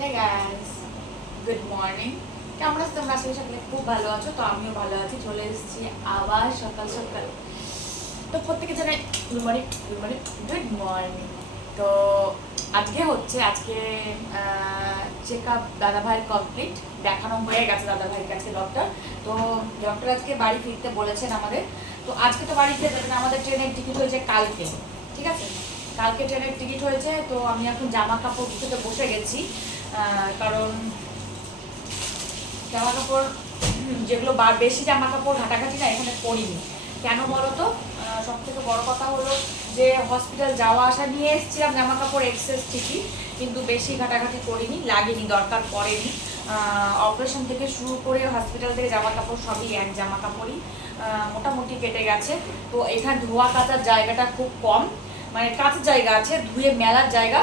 Hey guys, good morning. কেমন আছো তোমরা? আশা করি খুব ভালো আছো। তো আমিও ভালো আছি। চলে এসেছি আবার সকাল সকাল। তো প্রত্যেকে জানাই good morning, good morning, good morning. তো আজকে চেক আপ দাদাভাইয়ের কমপ্লিট, দেখানো হয়ে গেছে দাদাভাইয়ের কাছে ডক্টর। তো ডক্টর আজকে বাড়ি ফিরতে বলেছেন আমাদের। তো আজকে তো বাড়ি ফিরতে যাবেন, আমাদের ট্রেনের টিকিট হয়েছে কালকে, ঠিক আছে? কালকে ট্রেনের টিকিট হয়েছে। তো আমি এখন জামা কাপড় গুছোতে বসে গেছি, কারণ জামা কাপড় যেগুলো বেশি জামা কাপড় ঘাটাঘাটি না এখানে করিনি। কেন বলো তো? সব থেকে বড় কথা হলো যে হসপিটাল যাওয়া আসা নিয়ে এসেছিলাম জামা কাপড় এক্সেস ঠিকই, কিন্তু বেশি ঘাটাঘাটি করিনি, লাগেনি, দরকার পড়েনি। অপারেশন থেকে শুরু করে হসপিটাল থেকে জামা কাপড় সবই এক জামা কাপড়ই মোটামুটি কেটে গেছে। তো এখানে ধোয়া কাচার জায়গাটা খুব কম, মানে কাঁচার জায়গা আছে, ধুয়ে মেলার জায়গা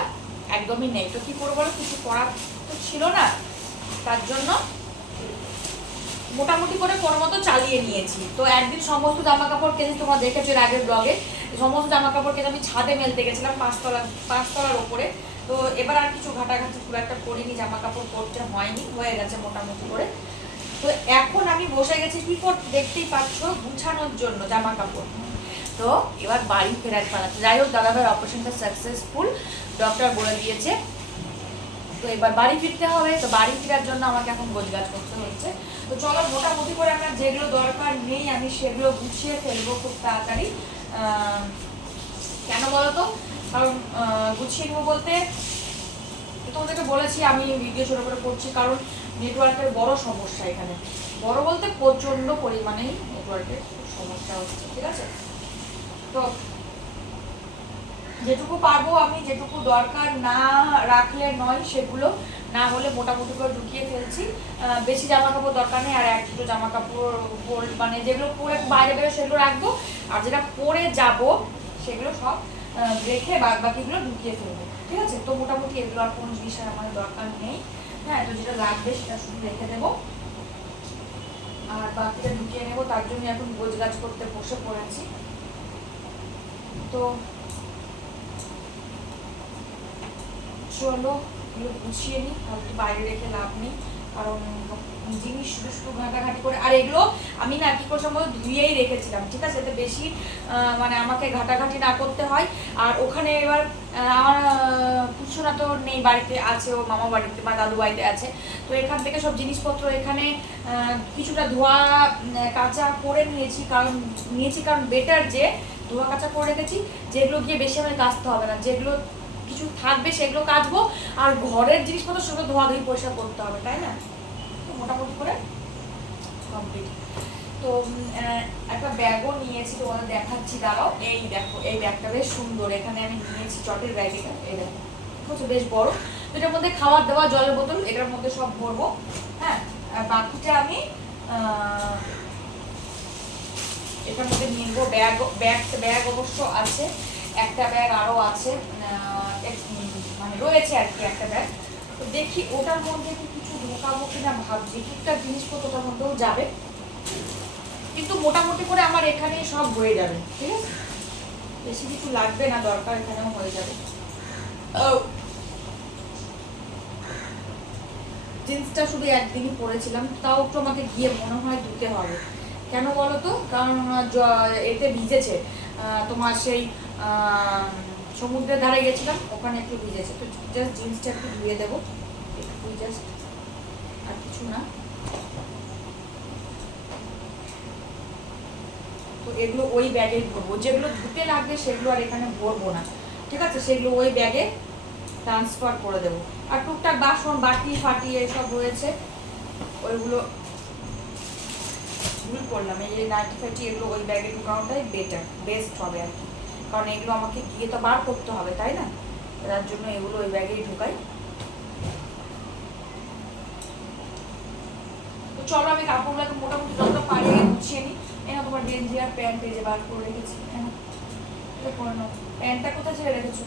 একদমই নেই। তো কি করবো বলো, কিছু করার তো ছিল না, তার জন্য মোটামুটি করে কোনো মতো চালিয়ে নিয়েছি। তো একদিন সমস্ত জামা কাপড় কেটে, তোমরা দেখেছো এর আগের ব্লগে, সমস্ত জামা কাপড় কেটে আমি ছাদে মেলতে গেছিলাম পাঁচতলার ওপরে। তো এবার আর কিছু ঘাটাঘাটি খুব একটা করিনি, জামা কাপড় করতে হয়নি, হয়ে গেছে মোটামুটি করে। তো এখন আমি বসে গেছি কি করতে, দেখতেই পাচ্ছ, গুছানোর জন্য জামা কাপড়। তো এবার বাড়ি ফেরার পালা। যাই হোক, দাদাভাইয়ের অপারেশনটা সাকসেসফুল, ডক্টর বলে দিয়েছে। তো এবার বাড়ি ফিরতে হবে। তো বাড়ি ফেরার জন্য আমাকে এখন গোছগাছ করতে হচ্ছে। তো চলো, মোটামুটি করে আমার যেগুলো দরকার নেই আমি সেগুলো গুছিয়ে ফেলবো খুব তাড়াতাড়ি। কেন বলো তো? কারণ গুছিয়ে নেবো বলতে, তোমাদেরকে বলেছি আমি ভিডিও ছোটো করে করছি, কারণ নেটওয়ার্কের বড় সমস্যা এখানে। বড় বলতে প্রচণ্ড পরিমাণেই নেটওয়ার্কের সমস্যা হচ্ছে, ঠিক আছে? তো যেটুকু পারবো আমি, যেটুকু দরকার না রাখলে নয় সেগুলো, না হলে মোটামুটি করে ঢুকিয়ে ফেলছি। বেশি জামা কাপড় দরকার নেই, আর এক দুটো জামা কাপড় মানে যেগুলো পরে বাইরে বেরো সেগুলো রাখবো, আর যেটা পরে যাব সেগুলো সব রেখে বাকিগুলো ঢুকিয়ে ফেলবো, ঠিক আছে? তো মোটামুটি এগুলো আর কোনো জিনিসের আমাদের দরকার নেই। হ্যাঁ, তো যেটা লাগবে সেটা শুধু রেখে দেবো, আর বাকিটা ঢুকিয়ে নেবো। তার জন্য এখন গোছগাছ করতে বসে পড়েছি। তো চলো এগুলো গুছিয়ে নিই, তাহলে বাইরে রেখে লাভ নেই, কারণ জিনিস শুধু শুধু ঘাটাঘাটি করে। আর এগুলো আমি না কি করছিলাম ধুয়েই রেখেছিলাম, ঠিক আছে, এতে বেশি মানে আমাকে ঘাটাঘাটি না করতে হয়। আর ওখানে এবার আমার পুষোনা তো নেই, বাড়িতে আছে, ও মামা বাড়িতে বা দাদু বাড়িতে আছে। তো এখান থেকে সব জিনিসপত্র এখানে কিছুটা ধোয়া কাচা করে নিয়েছি কারণ বেটার যে ধোয়া কাচা করে রেখেছি, যেগুলো গিয়ে বেশি আমাকে কাচতে হবে না, যেগুলো কিছু থাকবে সেগুলো কাচবো, আর ঘরের জিনিসপত্র সেগুলো ধোয়াধুয়ি পরিষ্কার করতে হবে, তাই না? তো মোটামুটি করে কমপ্লিট। তো একটা ব্যাগও নিয়েছি, তোমাদের দেখাচ্ছি, দাঁড়াও। এই দেখো, এই ব্যাগটা বেশ সুন্দর, এখানে আমি নিয়েছি চটের ব্যাগ, এটা এই দেখো, হচ্ছে বেশ বড়। এটার মধ্যে খাবার দাবার, জলের বোতল, এটার মধ্যে সব ভরবো। হ্যাঁ, আর বাকিটা আমি এটার মধ্যে নিয়ে নেবো। ব্যাগ অবশ্য আছে, একটা ব্যাগ আরো আছে, মানে রয়েছে আর কি একটা ব্যাগ। তো দেখি ওটার মধ্যে কি কিছু ঢোকাবো কিনা ভাবছি, টুকটাক জিনিসপত্র ওটার মধ্যেও যাবে, কিন্তু মোটামুটি করে আমার এখানে সব হয়ে যাবে, ঠিক আছে? বেশি কিছু লাগবে না, দরকার এখানেও হয়ে যাবে। জিন্সটা শুধু একদিনই পরেছিলাম, তাও একটু আমাকে গিয়ে মনে হয় ধুতে হবে। কেন বলো তো? কারণ এতে ভিজেছে, তোমার সেই সমুদ্রের ধারে গেছিলাম, ওখানে একটু ভিজেছে। তো জাস্ট জিন্সটা একটু ধুয়ে দেবো, একটু জাস্ট, আর কিছু না। তো এগুলো ওই ব্যাগে ভরবো, যেগুলো ধুতে লাগবে সেগুলো আর এখানে ভরবো না, ঠিক আছে? সেগুলো ওই ব্যাগে ট্রান্সফার করে দেবো। আর টুকটাক বাসন বাটি ফাটি এসব রয়েছে, ওইগুলো ভুল করলাম, এই যে নাইটি ফাইটি এগুলো ওই ব্যাগে ঢুকানোটাই বেস্ট হবে আর কি, কারণ এগুলো আমাকে গিয়ে তো বার করতে হবে, তাই না? তার জন্য এগুলো ওই ব্যাগেই ঢুকাই। তো চলো, আমি কাপড়গুলোকে মোটামুটি যতটা পারি গুছিয়ে নিই। এনে তোমার ডেঞ্জিয়ার প্যান্ট এই যে বার করে রেখেছি, করে নাও। প্যান্টটা কোথায় ছেড়ে রেখেছো?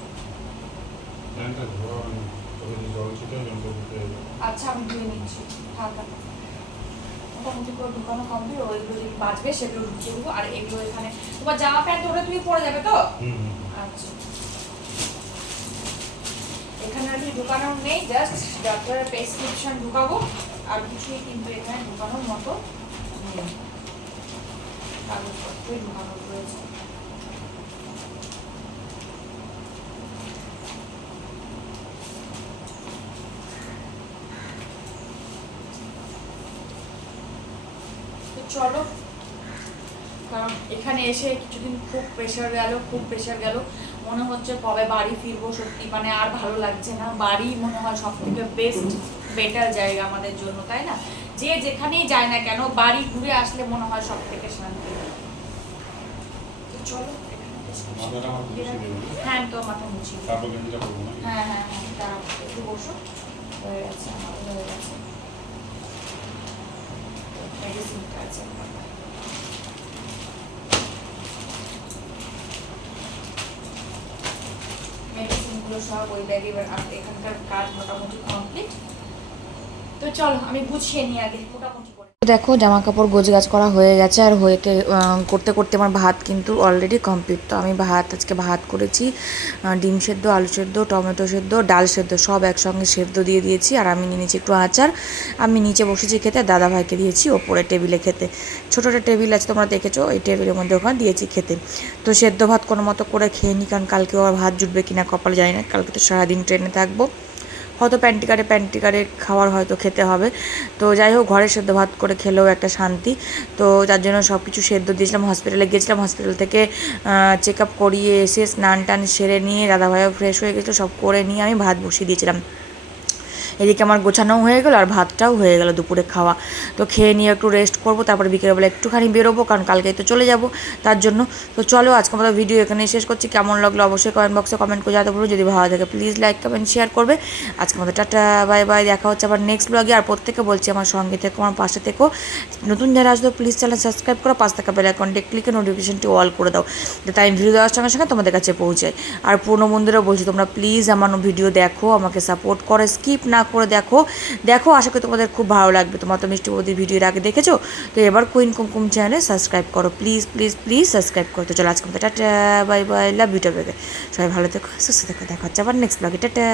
আচ্ছা, আমি ধুয়ে নিচ্ছি, হালকা মোটামুটি করে ঢুকানো কমপ্লিট। ওইগুলো যদি বাঁচবে সেগুলো ঢুকিয়ে দেবো। আর এগুলো এখানে তোমার জামা প্যান্ট ওটা তুমি পরে যাবে তো? আচ্ছা, এখানে আর কি ঢুকানোর নেই, জাস্ট ডাক্তারের প্রেসক্রিপশন ঢুকাবো, আর কিছুই কিন্তু এখানে ঢুকানোর মতো নেই, কাগজপত্রই ঢুকানোর রয়েছে। চলো, কারণ এখানে এসে কিছুদিন খুব প্রেশার গেল, মনে হচ্ছে কবে বাড়ি ফিরবো, সত্যি মানে আর ভালো লাগছে না। বাড়ি মনে হয় সব থেকে বেটার জায়গা আমাদের জন্য, তাই না? যে যেখানেই যায় না কেন বাড়ি ঘুরে আসলে মনে হয় সব থেকে শান্তি। চলো হ্যাঁ, আমি তোর মাথা মুছি। হ্যাঁ হ্যাঁ হ্যাঁ, দাঁড়াও একটু বসো, হয়ে গেছে আমার, হয়ে গেছে, মেডিসিনটা আছে। মেডিসিনগুলো সব ওই ব্যাগে, এখানকার কাজ মোটামুটি কমপ্লিট। তো চলো আমি গুছিয়ে নিই আগে মোটামুটি করে। দেখো জামা কাপড় গোছগাছ করা হয়ে গেছে, আর করতে করতে আমার ভাত কিন্তু অলরেডি কমপ্লিট। তো আমি আজকে ভাত করেছি, ডিম সেদ্ধ, আলু সেদ্ধ, টমেটো সেদ্ধ, ডাল সেদ্ধ সব একসঙ্গে সেদ্ধ দিয়ে দিয়েছি। আর আমি নিয়ে নিয়েছি একটু আচার। আমি নিচে বসেছি খেতে, দাদা ভাইকে দিয়েছি ওপরে টেবিলে খেতে। ছোটো একটা টেবিল আছে, তোমরা দেখেছো, এই টেবিলের মধ্যে ওখানে দিয়েছি খেতে। তো সেদ্ধ ভাত কোনো মতো করে খেয়ে নিই, কারণ কালকে আর ভাত জুটবে কিনা কপাল জানি না, কালকে তো সারাদিন ট্রেনে থাকবো, হয়তো প্যান্টিকারে খাওয়ার হয়তো খেতে হবে। তো যাই হোক, ঘরে সেদ্ধ ভাত করে খেলেও একটা শান্তি। তো তার জন্য সব কিছু সেদ্ধ দিয়েছিলাম, হসপিটালে গেছিলাম, হসপিটাল থেকে চেক আপ করিয়ে এসে স্নান টান সেরে নিয়ে দাদাভাইও ফ্রেশ হয়ে গেছিলো, সব করে নিয়ে আমি ভাত বসিয়ে দিয়েছিলাম। এদিকে আমার গোছানোও হয়ে গেলো আর ভাতটাও হয়ে গেলো দুপুরে খাওয়া। তো খেয়ে নিয়ে একটু রেস্ট করবো, তারপরে বিকেলবেলা একটুখানি বেরোবো, কারণ কালকেই তো চলে যাব তার জন্য। তো চলো আজকে আমাদের ভিডিও এখানেই শেষ করছি। কেমন লাগলো অবশ্যই কমেন্ট বক্সে কমেন্ট করে জানাতে বলবো। যদি ভালো থাকে প্লিজ লাইক কমেন্ট শেয়ার করবে। আজকে আমাদের টাটা বাই বাই, দেখা হচ্ছে আবার নেক্সট ব্লগে। আর প্রত্যেকে বলছি আমার সঙ্গে থেকো, আমার পাশে থেকো। নতুন যারা আসবে প্লিজ চ্যানেল সাবস্ক্রাইব করো, পাশে থাকা বেল আইকনটি ক্লিকে নোটিফিকেশনটি অল করে দাও, যাতে আমি ভিডিও দেওয়ার সঙ্গে সঙ্গে তোমাদের কাছে পৌঁছায়। আর পুরনো বন্ধুরা বলছি, তোমরা প্লিজ আমার ভিডিও দেখো, আমাকে সাপোর্ট করে, স্কিপ না করে দেখো আশা করি তোমাদের খুব ভালো লাগবে। তোমরা তো মিষ্টি বৌদির ভিডিওর আগে দেখেছো, তো এবার কুইন কুমকুম চ্যানেলে সাবস্ক্রাইব করো, প্লিজ প্লিজ প্লিজ সাবস্ক্রাইব করো। তো চলো আজকে মতো টাটা বাই বাই, লাভ ইউ, সবাই ভালো থেকো, সুস্থ থেকো, দেখা হচ্ছে আবার নেক্সট ব্লগে, টাটা।